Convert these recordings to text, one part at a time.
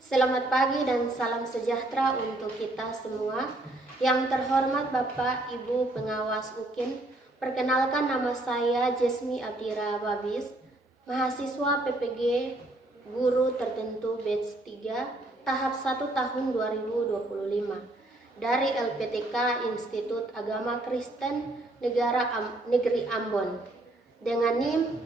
Selamat pagi dan salam sejahtera untuk kita semua. Yang terhormat Bapak Ibu Pengawas UKIN, perkenalkan nama saya Jesmi Abdira Babis, mahasiswa PPG Guru Tertentu Batch 3, tahap 1 tahun 2025 dari LPTK Institut Agama Kristen Negeri Ambon dengan NIM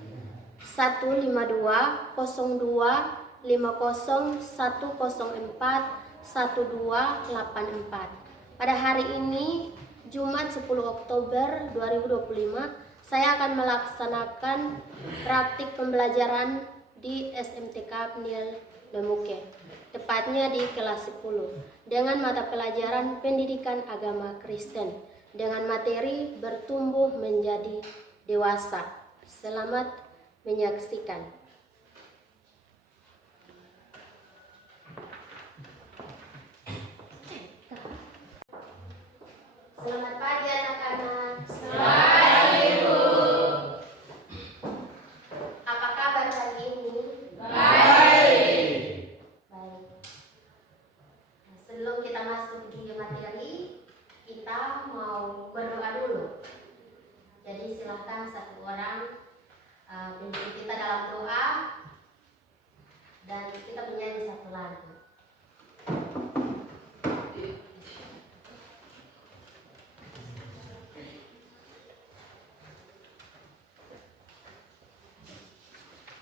152-50-104-1284. Pada hari ini, Jumat 10 Oktober 2025, saya akan melaksanakan praktik pembelajaran di SMTK Pniel Lemuke, tepatnya di kelas 10, dengan mata pelajaran Pendidikan Agama Kristen, dengan materi bertumbuh menjadi dewasa. Selamat menyaksikan. Selamat pagi anak-anak. Selamat pagi, Ibu. Apa kabar hari ini? Baik. Baik. Sebelum kita masuk di materi, kita mau berdoa dulu. Jadi silahkan satu orang pimpin kita dalam doa dan kita menyanyi satu lagu.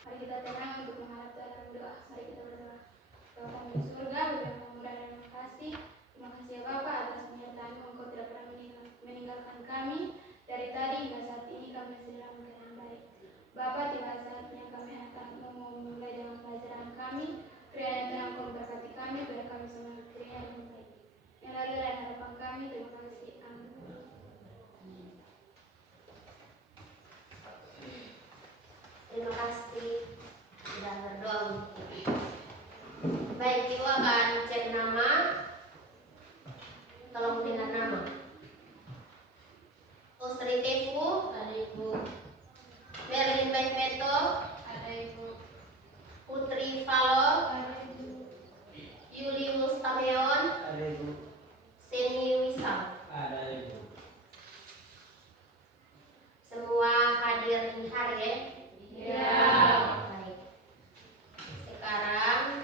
Mari kita tenang untuk menghadap dalam doa. Mari kita berdoa. Bapa kami di surga, beri kami kemudahan dan terima kasih. Terima kasih ya Bapa atas penyertaan-Mu. Engkau tidak pernah meninggalkan kami. Dari tadi hingga saat ini kami masih dalam keadaan baik. Bapa, tiba saatnya kami akan memulai dengan pelajaran kami. Kiranya Tuhan Engkau memberkati kami, biar kami semua berkiranya yang baik. Yang lalu dan harapan kami, terima kasih. Amin. Terima kasih sudah berdoa untuk kita. Baik, Ibu akan cek nama. Tolong dengar nama. Osri Tefu, ada Ibu. Merlin Baikveto, ada Ibu. Putri Falo, ada Ibu. Yulius Tameon, Ada Ibu. Seni Wisam. Ada Ibu. Semua hadir di hari ya? Ya. Baik. Sekarang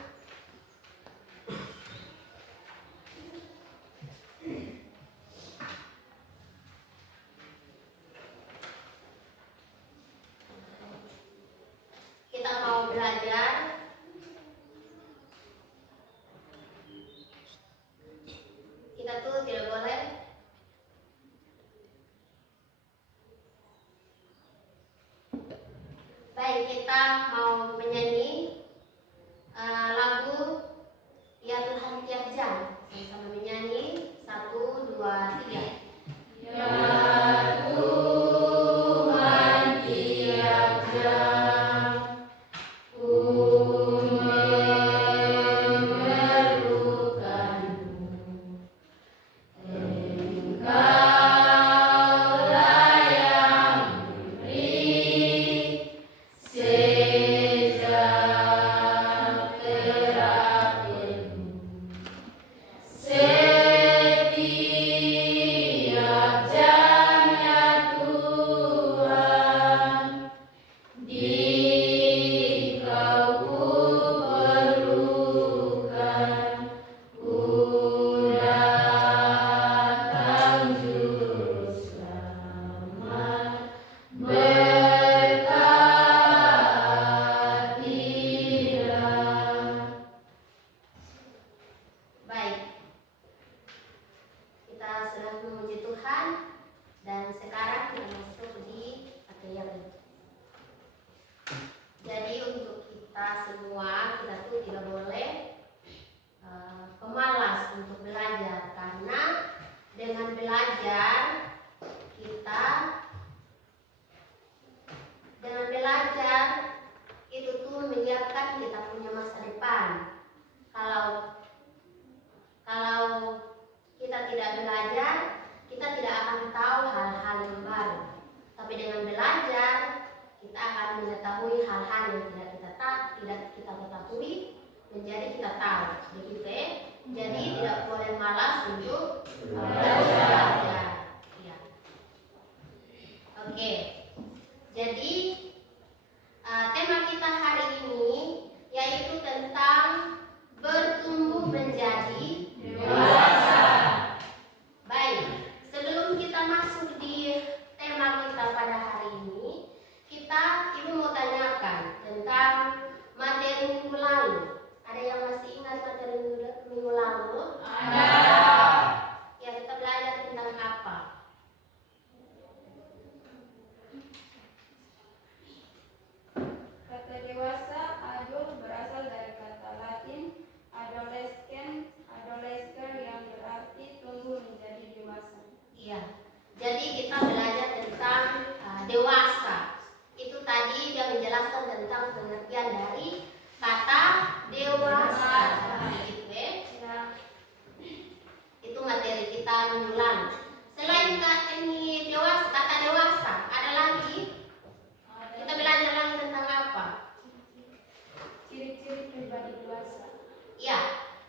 kita mau belajar kita tuh tidak boleh baik kita mau menyanyi lagu Ya Tuhan Tiap Jam. Sama-sama menyanyi 1, 2, 3. Ya Tuhan tiap jam ku memerlukan-Mu. Engkaulah yang memberi sejahtera penuh. Setiap jamnya Tuhan, di Kau ku perlukan, ku datang Juru Selamat, berkatilah. Baik. Kita sudah memuji Tuhan dan sekarang kita masuk di materi. Jadi untuk kita semua, kita tuh tidak boleh pemalas untuk belajar, karena dengan belajar kita itu tuh menyiapkan kita punya masa depan. Kalau kita tidak belajar, kita tidak akan tahu hal-hal yang baru. Tapi dengan belajar, kita akan mengetahui hal-hal yang tidak kita ketahui, menjadi kita tahu, begitu ya. Jadi tidak boleh malas untuk belajar. Ya. Oke. Jadi tema kita hari ini yaitu tentang bertumbuh menjadi dewasa. Baik, sebelum kita masuk di tema kita pada hari ini, Ibu mau tanyakan tentang materi minggu lalu. Ada yang masih ingat materi minggu lalu? Ada. Ya, kita belajar tentang apa? Kata dewasa, adult berasal dari kata Latin adolescere yang berarti tumbuh menjadi dewasa. Iya. Jadi kita belajar tentang dewasa. Itu tadi dia menjelaskan tentang pengertian dari kata dewasa. Gitu ya. Itu materi kita minggu lalu. Selain kata dewasa, ada lagi? Kita belajar lagi tentang apa? Ciri-ciri pribadi dewasa. Ya,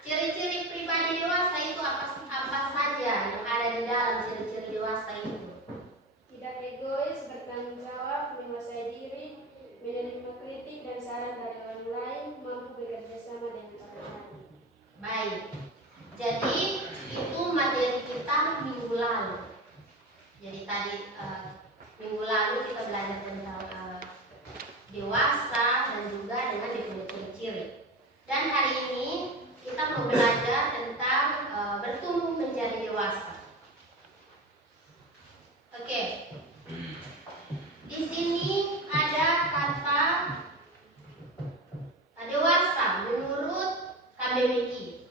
ciri-ciri pribadi dewasa itu apa saja yang ada di dalam ciri-ciri dewasa itu? Tidak egois, bertanggung jawab, menguasai diri, menerima kritik dan saran dari orang lain, mampu bekerja sama dengan orang lain. Baik. Jadi itu materi kita minggu lalu. Jadi tadi minggu lalu kita belajar tentang dewasa dan juga dengan definisi ciri. Dan hari ini kita mau belajar tentang bertumbuh menjadi dewasa. Oke. Di sini ada kata dewasa menurut KBBI.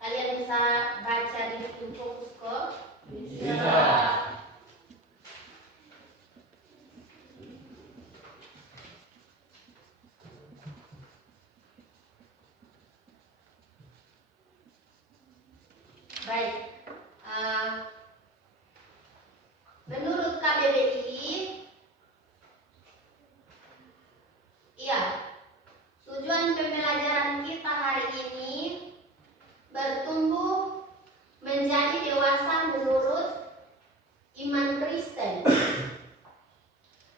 Kalian bisa baca di Infokusko? Bisa. Baik. Menurut KBBI, iya, tujuan pembelajaran kita hari ini bertumbuh menjadi dewasa menurut iman Kristen.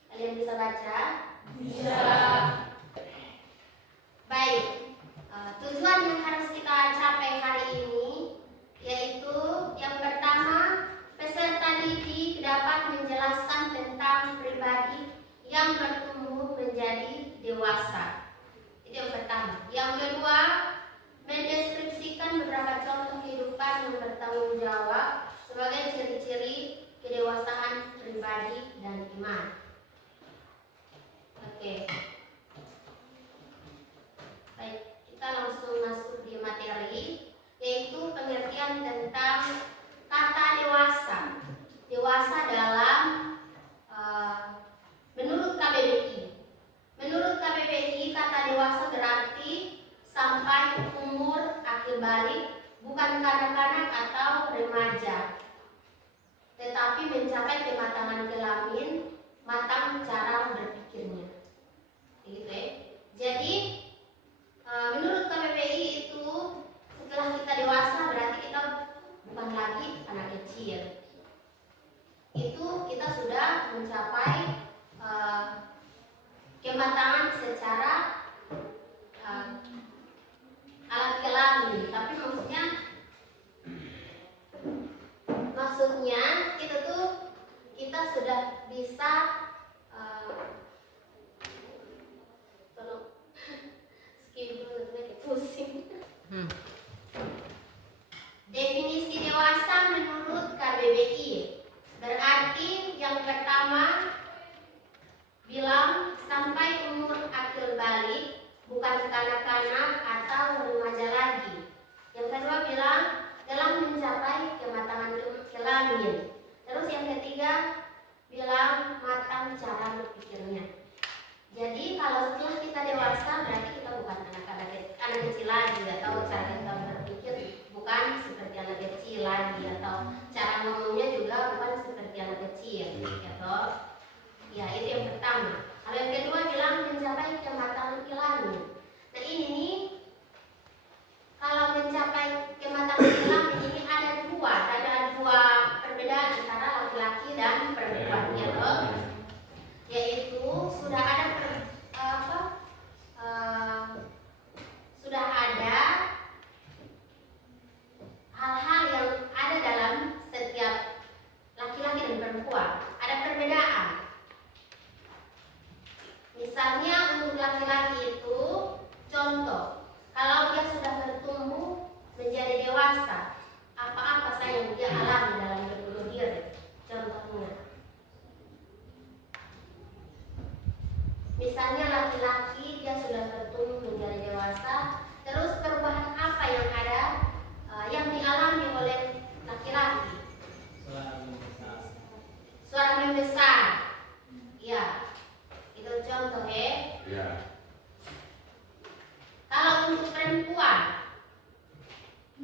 Kalian bisa baca? Bisa. Baik, tujuan yang harus kita capai hari ini yaitu yang pertama, peserta didik dapat menjelaskan tentang pribadi yang bertumbuh menjadi dewasa. Itu yang pertama. Yang kedua, mendeskripsikan beberapa contoh kehidupan yang bertanggung jawab sebagai ciri-ciri kedewasaan pribadi dan iman. Oke. Baik, kita langsung masuk di materi, yaitu pengertian tentang kata dewasa. Dewasa dalam menurut KBBI. Menurut KBBI, kata dewasa berarti sampai umur akhir balik, bukan kanak-kanak atau remaja, tetapi mencapai kematangan kelamin, matang cara berpikirnya. Gitu ya. Jadi menurut KBBI itu setelah kita dewasa berarti kita bukan lagi anak kecil. Itu kita sudah mencapai kematangan secara alat kelamin, tapi maksudnya kita sudah bisa tolong skip dulu kayak pusing. Definisi dewasa menurut KBBI berarti yang pertama bilang sampai umur akil balik, bukan kanak-kanak atau remaja lagi. Yang kedua bilang telah mencapai kematangan kelamin. Terus yang ketiga bilang matang cara berpikirnya. Jadi kalau setelah kita dewasa berarti kita bukan anak kecil lagi, atau cara kita berpikir bukan seperti anak kecil lagi, atau cara ngomongnya juga bukan seperti anak kecil, gitu. Ya, itu yang pertama. Kalau yang kedua bilang mencapai kematangan kelamin. Nah ini nih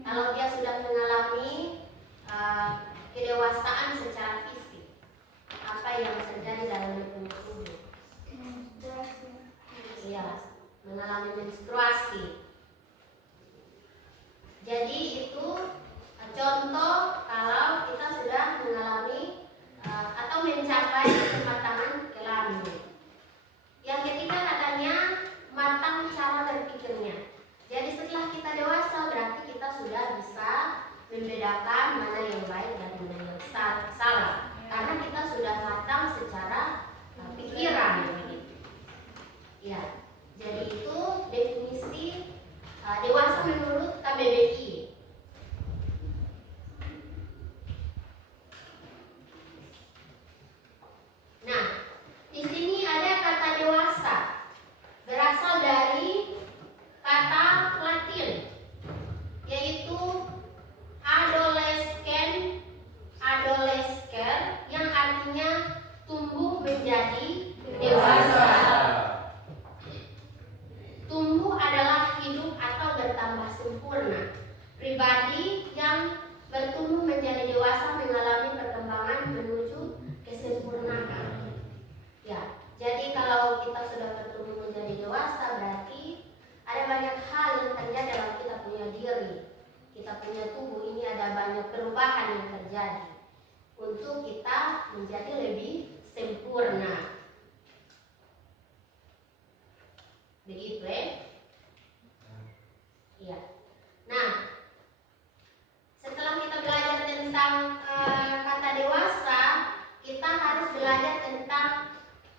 Kalau dia sudah mengalami kedewasaan secara fisik, apa yang terjadi dalam tubuh? Iya, mengalami menstruasi. Jadi itu contoh kalau kita sudah mengalami atau mencapai kematangan kelamin. Yang ketiga katanya matang cara berpikirnya. Jadi setelah kita dewasa berarti kita sudah bisa membedakan mana yang baik dan mana yang salah. Karena kita sudah matang secara pikiran. Ya, jadi itu definisi dewasa menurut KBBI. Nah, di sini ada kata dewasa berasal dari kata Latin yaitu adolescer yang artinya tumbuh menjadi dewasa. Tumbuh adalah hidup atau bertambah sempurna. Pribadi yang bertumbuh menjadi dewasa mengalami perkembangan menuju kesempurnaan. Ya, jadi kalau kita sudah bertumbuh menjadi dewasa berarti ada banyak hal yang terjadi dalam kita punya diri, kita punya tubuh ini ada banyak perubahan yang terjadi untuk kita menjadi lebih sempurna. Begitu ya. Nah, setelah kita belajar tentang kata dewasa, kita harus belajar tentang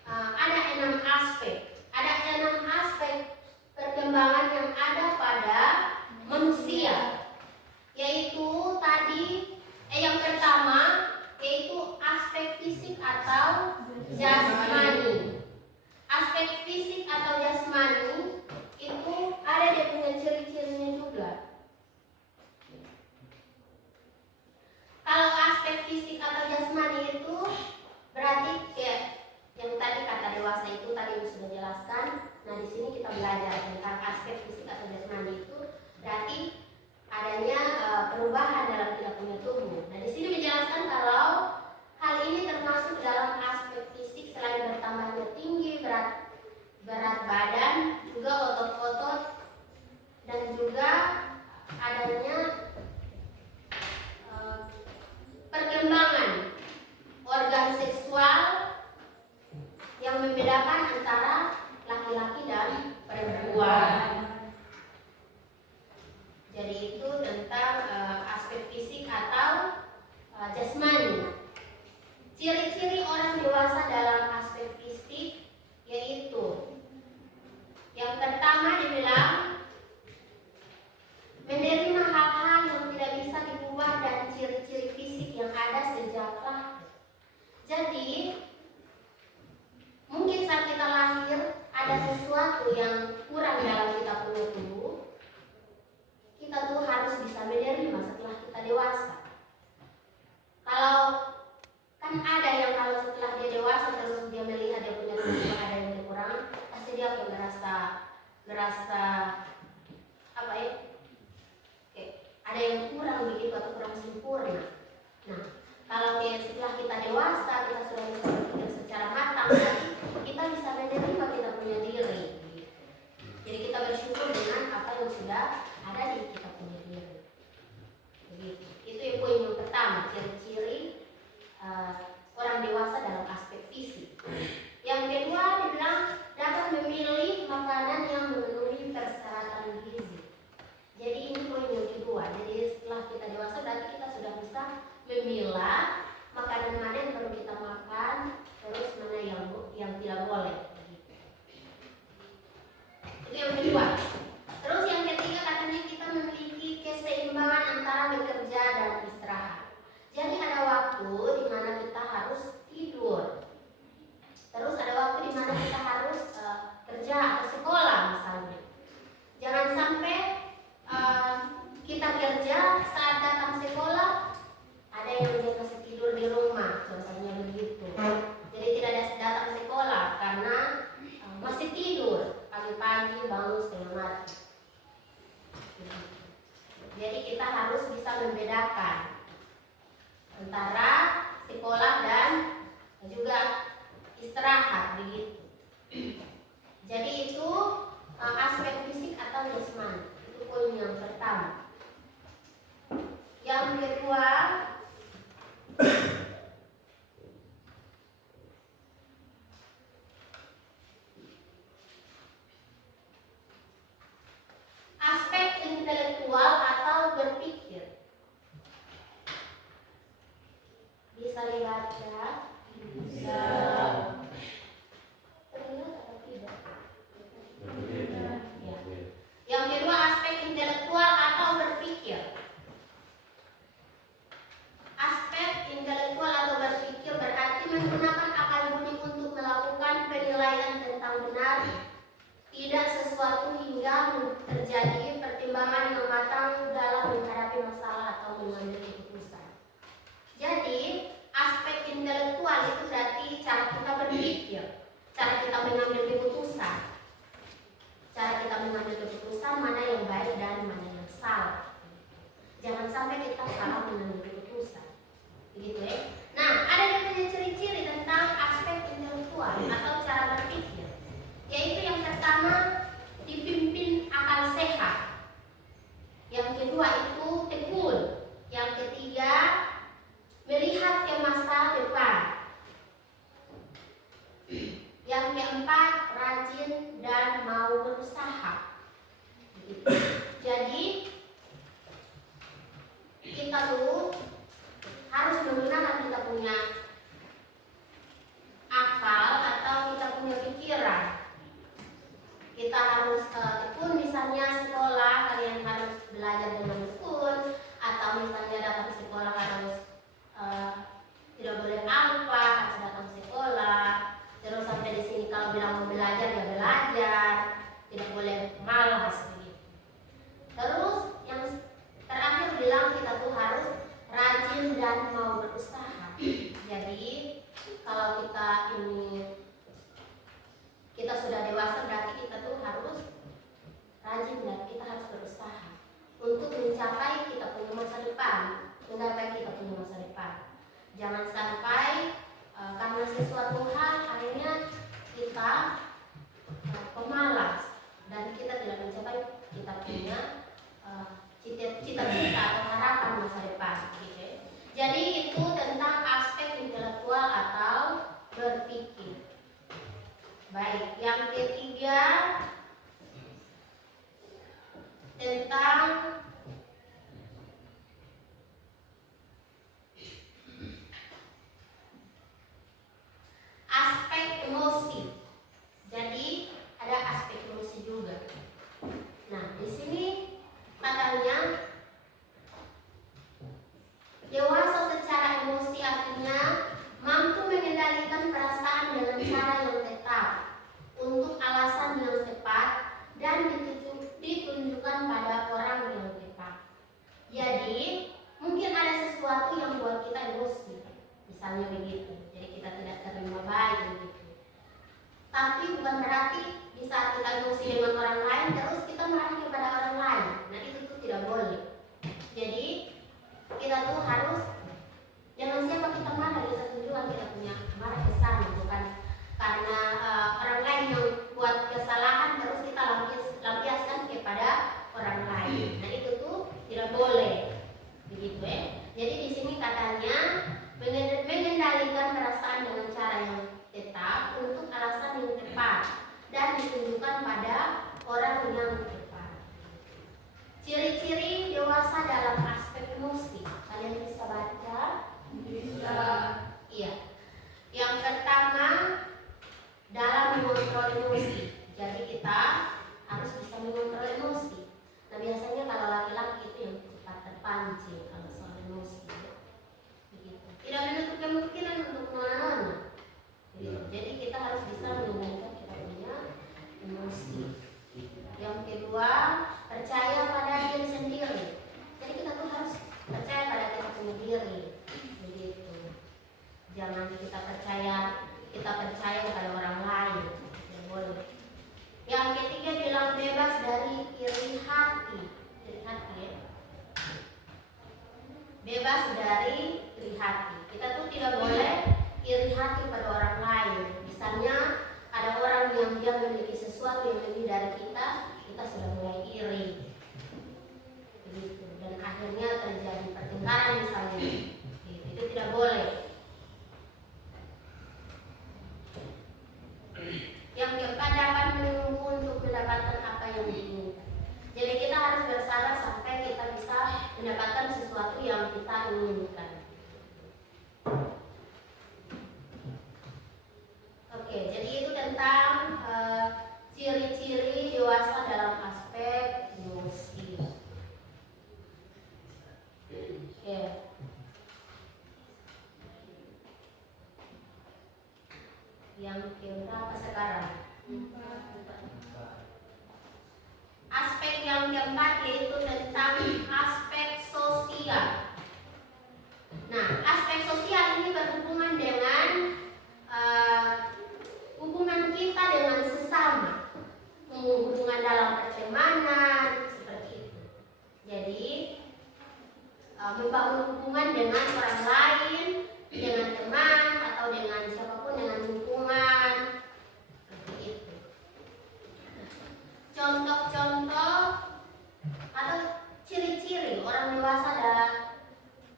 ada 6 aspek. Ada 6 aspek perkembangan yang ada pada manusia. Yaitu tadi yang pertama yaitu aspek fisik atau jasmani. Aspek fisik atau jasmani itu ada dia punya ciri-cirinya juga. Kalau aspek fisik atau jasmani itu berarti kayak yang tadi kata dewasa itu tadi yang sudah jelaskan. Nah, di sini kita belajar tentang aspek fisik atau jasmani itu berarti adanya perubahan dalam kita punya tubuh. Nah, di sini menjelaskan kalau hal ini termasuk dalam aspek fisik selain bertambahnya tinggi, berat badan, juga otot-otot dan juga adanya perkembangan organ seksual yang membedakan antara laki-laki dan perempuan. Jadi itu tentang aspek fisik atau jasmani. Ciri-ciri orang dewasa dalam aspek fisik yaitu yang pertama dibilang menerima hal-hal yang tidak bisa diubah dan ciri-ciri fisik yang ada sejak lahir. Jadi mungkin saat kita lahir ada sesuatu yang kurang dalam kita punya tubuh, kita tuh harus bisa menerima setelah kita dewasa. Kalau kan ada yang kalau setelah dia dewasa terus dia melihat dia punya tubuh ada yang kekurangan, pasti dia akan merasa apa ya? Ada yang kurang begitu atau kurang sempurna. Nah, kalau setelah kita dewasa kita sudah bisa berpikir secara matang, kita bisa menerima kita punya diri. Jadi kita bersyukur dengan apa yang sudah ada di kita punya diri. Begitu. Itu yang poin yang pertama, ciri-ciri orang dewasa dalam aspek fisik. Yang kedua dibilang dapat memilih makanan yang memenuhi persyaratan gizi. Jadi ini poin yang kedua. Jadi setelah kita dewasa berarti kita sudah bisa Jadi kita harus bisa membedakan antara sekolah dan juga istirahat begitu. Jadi itu aspek fisik atau jasmani. Itu poin yang pertama. Yang kedua, aspek intelektual atau berpikir. Bisa dibaca? Bisa. Terlihat atau tidak? Ya. Yang kedua, aspek intelektual atau berpikir. Aspek intelektual atau berpikir berarti menggunakan akal budi untuk melakukan penilaian tentang benar tidak sesuatu hingga terjadi pertimbangan yang matang dalam menghadapi masalah atau mengambil keputusan. Jadi, aspek intelektual itu berarti cara kita berpikir, cara kita mengambil keputusan. Cara kita mengambil keputusan mana yang baik dan mana yang salah. Jangan sampai kita salah mengambil keputusan. Begitu ya. Nah, ada yang punya ciri-ciri tentang aspek intelektual atau cara berpikir. Yaitu yang pertama, dipimpin akal sehat. Yang kedua itu tekun. Yang ketiga, melihat ke masa depan. Yang keempat, rajin dan mau berusaha. Begitu. Jadi kita dulu harus menggunakan kita punya akal atau kita punya pikiran. Kita harus tekun, misalnya sekolah kalian harus belajar dengan tekun, atau misalnya datang ke sekolah harus tidak boleh alpa, harus datang ke sekolah. Terus sampai di sini kalau bilang mau belajar ya belajar, tidak boleh malas begitu. Terus yang terakhir bilang kita tuh harus rajin dan mau berusaha. Jadi kalau kita sudah dewasa berarti kita tuh harus rajin dan kita harus berusaha untuk mencapai kita punya masa depan, menggapai kita punya masa depan. Jangan sampai karena sesuatu hal akhirnya kita pemalas dan kita tidak mencapai kita punya cita-cita atau harapan masa depan. Gitu. Jadi itu tentang aspek intelektual atau berpikir. Baik, yang ketiga tentang aspek emosi. Jadi ada aspek emosi juga. Nah, di sini katanya dewasa secara emosi artinya mampu mengendalikan perasaan dengan cara yang tetap, untuk alasan yang tepat dan ditunjukkan pada orang yang tepat. Jadi mungkin ada sesuatu yang buat kita emosi, misalnya begitu. Jadi kita tidak terima baik begitu. Tapi bukan berarti di saat kita emosi dengan orang lain terus kita marah kepada orang lain. Nah itu tuh tidak boleh. Jadi kita tuh harus dengan siapa kita marah, kita tunjukkan kita punya marah ke sana, bukan karena orang lain yang buat kesalahan terus kita lampiaskan kepada orang lain. Nah itu tuh tidak boleh, begitu ya. Jadi di sini katanya mengendalikan perasaan dengan cara yang tetap untuk alasan yang tepat dan ditunjukkan pada orang yang tepat. Ciri-ciri dewasa dalam aspek emosi, kalian bisa baca? Bisa. Iya. Yang pertama, dalam mengontrol emosi. Jadi kita harus bisa mengontrol emosi. Nah biasanya kalau laki-laki itu yang cepat terpancing kalau soal emosi. Begitu. Tidak menutup kemungkinan untuk nona-nona. Jadi kita harus bisa mengendalikan kita punya emosi. Yang kedua, percaya pada diri sendiri. Jadi kita tuh harus percaya pada kita punya diri. Begitu. Jangan kita percaya pada orang lain. Tidak boleh. Yang ketiga bilang bebas dari iri hati. Iri hati ya. bebas dari iri hati. Kita tuh tidak boleh iri hati pada orang lain. Misalnya ada orang yang dia memiliki sesuatu yang lebih dari kita, kita sudah mulai iri. Begitu. Dan akhirnya terjadi pertengkaran misalnya. Itu tidak boleh. Yang keempat, dapat menunggu untuk mendapatkan apa yang diinginkan. Jadi kita harus bersabar sampai kita bisa mendapatkan sesuatu yang kita inginkan. Oke, jadi itu tentang ciri-ciri dewasa dalam aspek emosi. Oke. Yang keberapa sekarang? Aspek yang keempat yaitu tentang aspek sosial. Nah, aspek sosial ini berhubungan dengan hubungan kita dengan sesama, hubungan dalam pertemanan seperti itu. Jadi membangun hubungan dengan orang lain, dengan teman atau dengan siapapun, dengan lingkungan seperti itu. Contoh-contoh atau ciri-ciri orang dewasa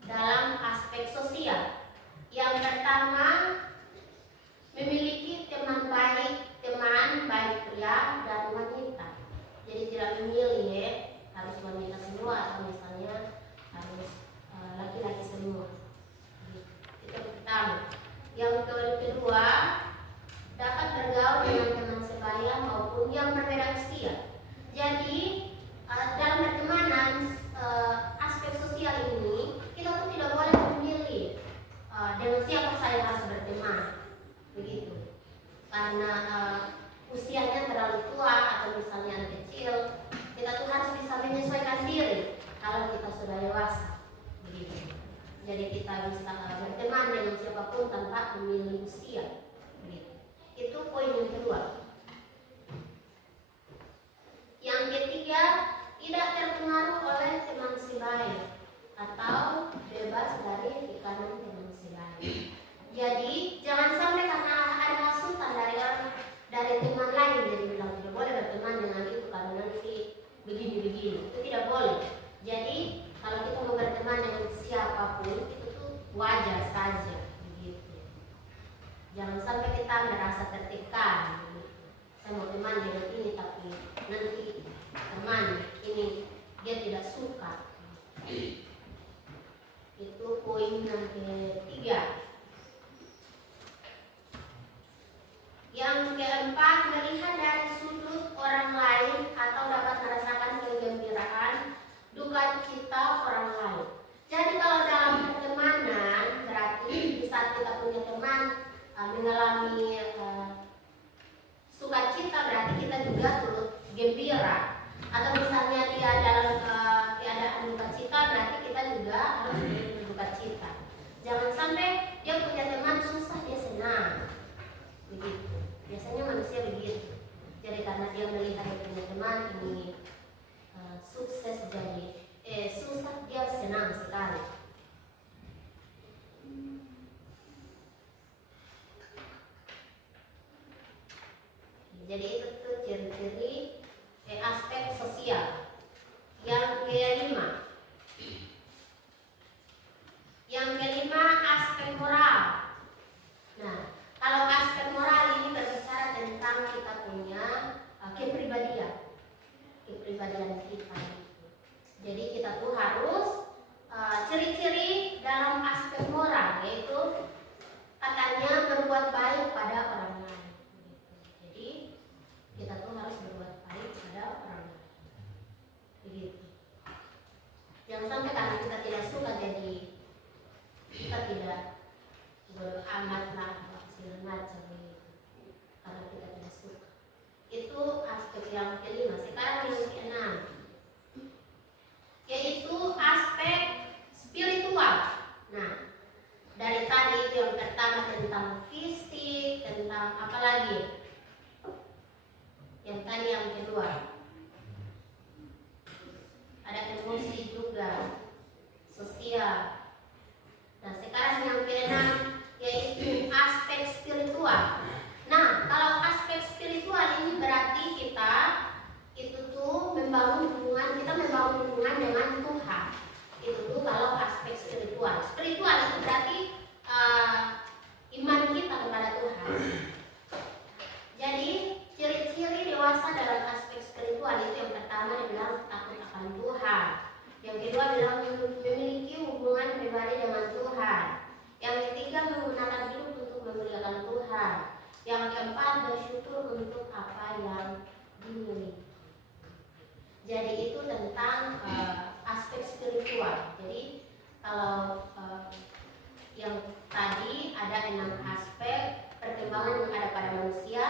dalam aspek sosial. Yang pertama, memiliki teman baik pria dan wanita. Jadi tidak memilih harus wanita semua atau misalnya harus laki-laki semua. Itu pertama. Yang kedua, dapat bergaul dengan teman sebaya maupun yang berbeda usia. Jadi dalam pertemanan aspek sosial ini kita tuh tidak boleh memilih dengan siapa saya harus berteman, begitu. Karena usianya terlalu tua atau misalnya anak kecil, kita tuh harus bisa menyesuaikan diri kalau kita sudah dewasa, begitu. Jadi kita bisa berteman dengan siapapun tanpa memilih usia, begitu. Itu poin yang kedua. Yang ketiga, tidak terpengaruh oleh teman sebaya atau bebas dari tekanan teman sebaya. Jadi jangan sampai karena ada masukan dari teman lain jadi bilang tidak boleh berteman dengan itu karena nanti begini, itu tidak boleh. Jadi kalau kita mau berteman dengan siapapun itu tuh wajar saja, begitu. Jangan sampai kita merasa tertekan. Begitu. Saya mau teman dengan ini tapi nanti teman ini dia tidak suka. Itu poin yang ketiga. Yang keempat, melihat dari sudut orang lain atau dapat merasakan kegembiraan, duka cita orang lain. Jadi kalau dalam pertemanan berarti di saat kita punya teman mengalami sukacita berarti kita juga turut gembira. Atau misalnya dia dalam keadaan duka cita berarti kita juga harus berduka cita. Jangan sampai dia punya teman susah dia senang, begitu. Biasanya manusia begitu. Jadi karena dia melihat dia punya teman ini sukses jadi susah dia senang sekali. Jadi itu tuh ciri-ciri aspek sosial. Yang kelima aspek moral. Nah, kalau aspek moral ini berbicara tentang kita punya kepribadian kita. Jadi kita tuh harus ciri-ciri dalam aspek moral yaitu katanya berbuat baik pada orang lain. Jadi kita tuh harus berbuat baik pada orang lain. Begitu. Jangan sampai karena kita tidak suka jadi kita tidak beramat lah segala macam begitu. Karena kita tidak suka. Itu aspek yang kelima. Sekarang yang keenam, yaitu aspek spiritual. Nah, dari tadi itu yang pertama tentang fisik, tentang apa lagi? Yang tadi yang kedua ada emosi juga. Yang keempat, bersyukur untuk apa yang dimiliki. Jadi itu tentang aspek spiritual. Jadi kalau yang tadi ada 6 aspek perkembangan yang ada pada manusia,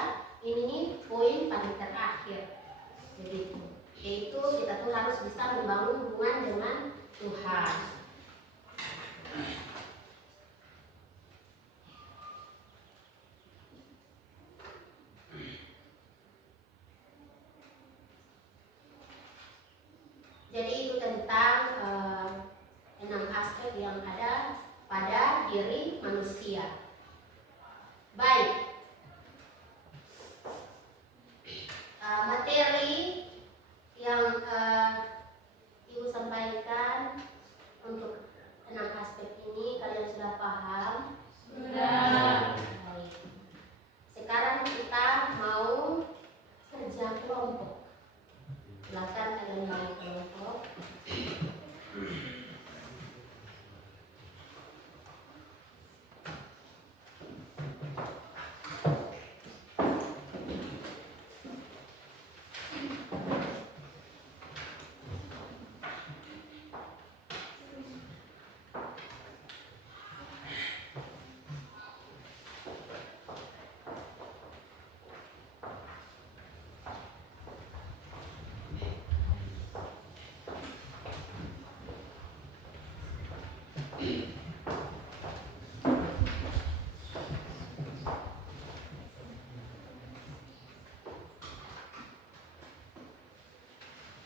ini nih poin paling terakhir. Begitu. Yaitu kita tuh harus bisa membangun hubungan dengan Tuhan. Jadi itu tentang 6 aspek yang ada pada diri manusia. Baik. Materi yang Ibu sampaikan untuk 6 aspek ini kalian sudah paham? Sudah. Baik. Sekarang kita mau kerja kelompok. Silakan kalian bagi kelompok.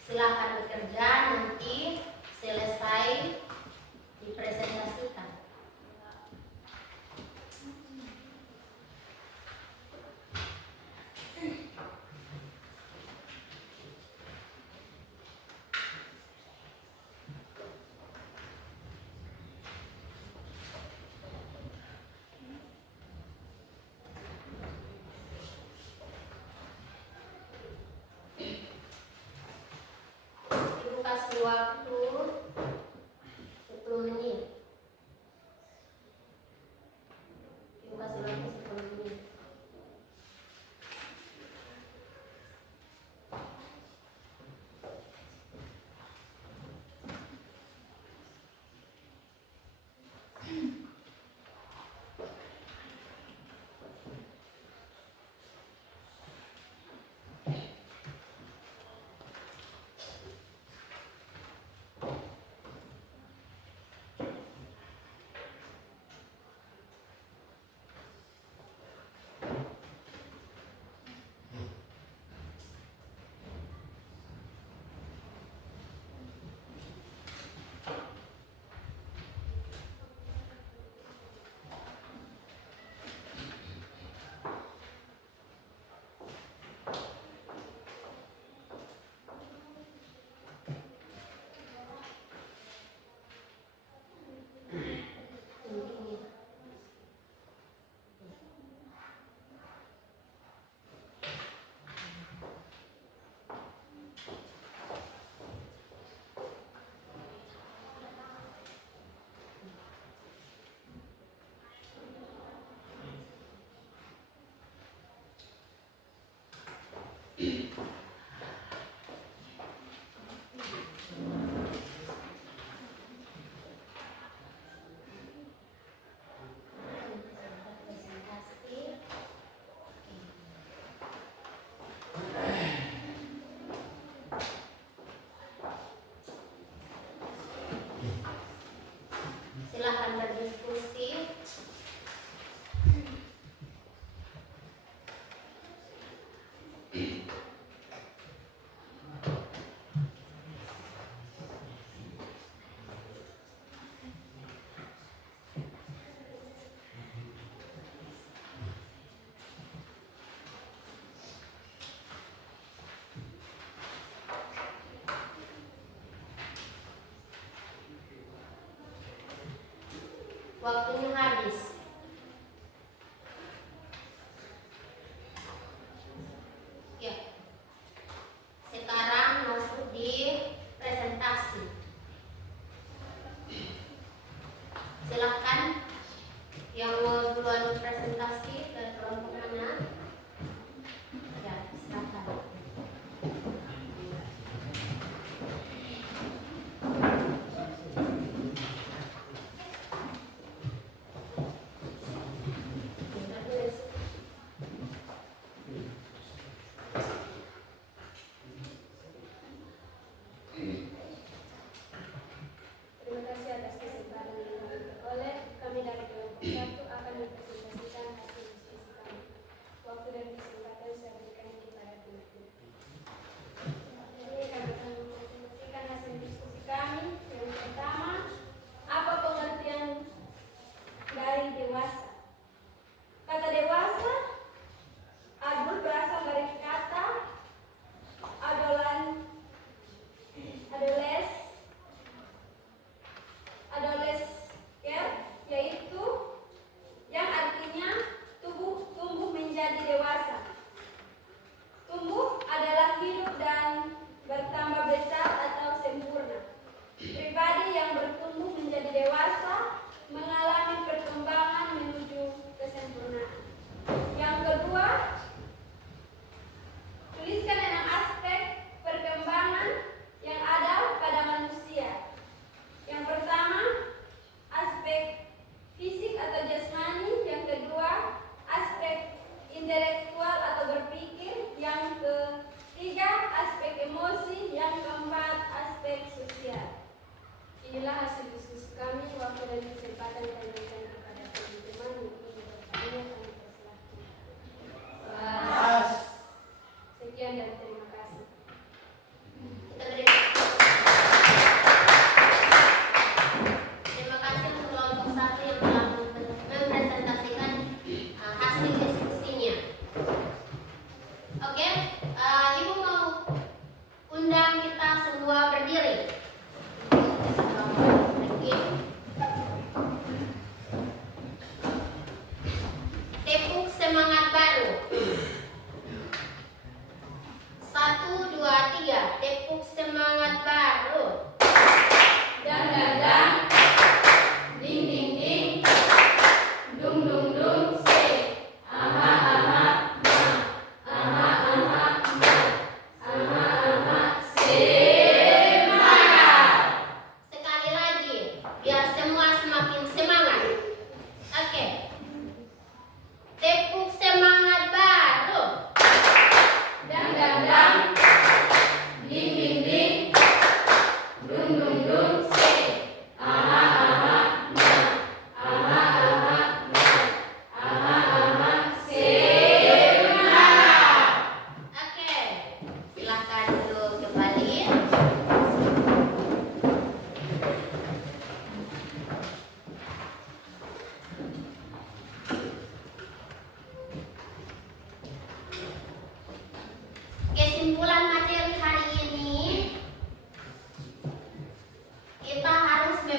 Silakan bekerja, nanti selesai dipresentasikan. Ibu kasih waktu 10 menit. Ibu kasih waktu 10 menit. Silahkan berdiskusi. Waktunya habis. Ya. Sekarang masuk di presentasi. Silahkan yang mau duluan presentasi dari kelompok mana?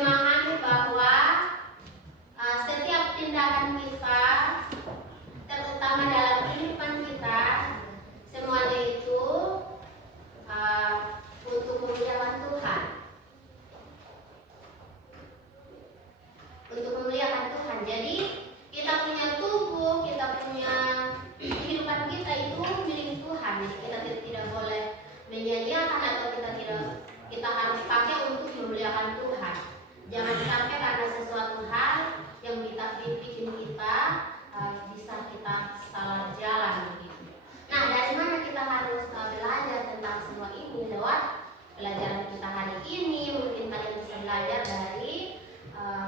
memahami bahwa setiap tindakan kita, terutama dalam kehidupan kita, semuanya itu untuk memuliakan Tuhan. Untuk memuliakan Tuhan. Jadi kita punya tubuh, kita punya kehidupan kita itu milik Tuhan. Jadi kita tidak boleh menyia-nyiakan atau kita harus pakai untuk memuliakan Tuhan. Jangan sampai karena sesuatu hal yang bikin kita bisa kita salah jalan begitu. Nah, dari mana kita harus belajar tentang semua ini? Lewat pelajaran kita hari ini. Mungkin kalian bisa belajar dari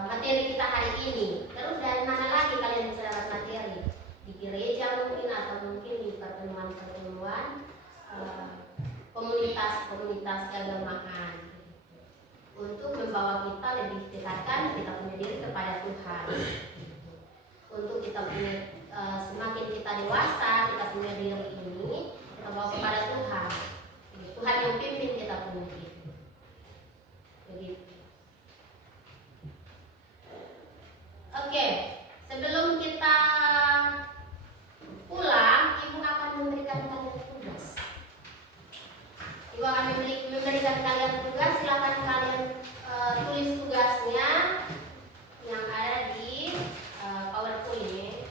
materi kita hari ini. Terus dari mana lagi kalian bisa dapat materi? Di gereja mungkin, atau mungkin di pertemuan-pertemuan komunitas keagamaan, untuk membawa kita lebih dekatkan kita punya diri kepada Tuhan. Untuk kita punya semakin kita dewasa, kita punya diri ini kita bawa kepada Tuhan. Tuhan yang pimpin kita punya diri. Begitu. Oke, sebelum kita pulang, Ibu akan memberikan kalian tugas. Ibu akan memberikan kalian tugas. Silakan kalian tulis tugasnya yang ada di PowerPoint,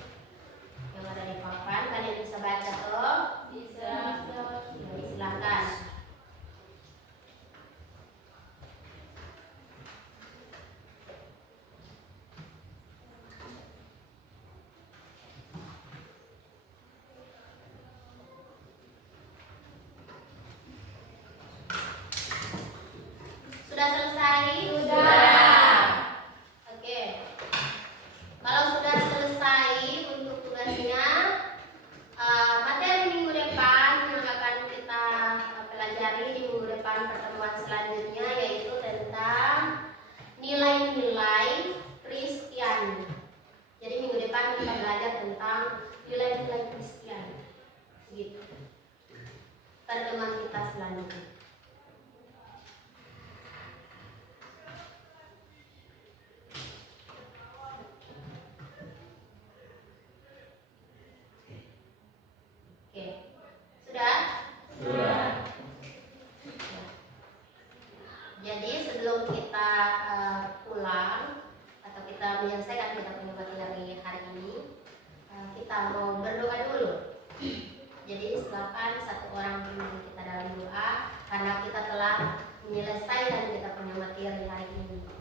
yang ada di papan. Kalian bisa baca toh? Bisa. Silakan. Sudah selesai? Sudah. Oke. Kalau sudah selesai untuk tugasnya, materi minggu depan yang akan kita pelajari di minggu depan pertemuan selanjutnya yaitu tentang nilai-nilai Kristen. Jadi minggu depan kita belajar tentang nilai-nilai Kristen. Gitu. Pertemuan kita selanjutnya. Sudah? Sudah. Jadi sebelum kita pulang atau kita menyelesaikan kita punya materi hari ini, kita mau berdoa dulu. Jadi silakan satu orang pimpin kita dalam doa karena kita telah menyelesaikan kita punya materi hari ini.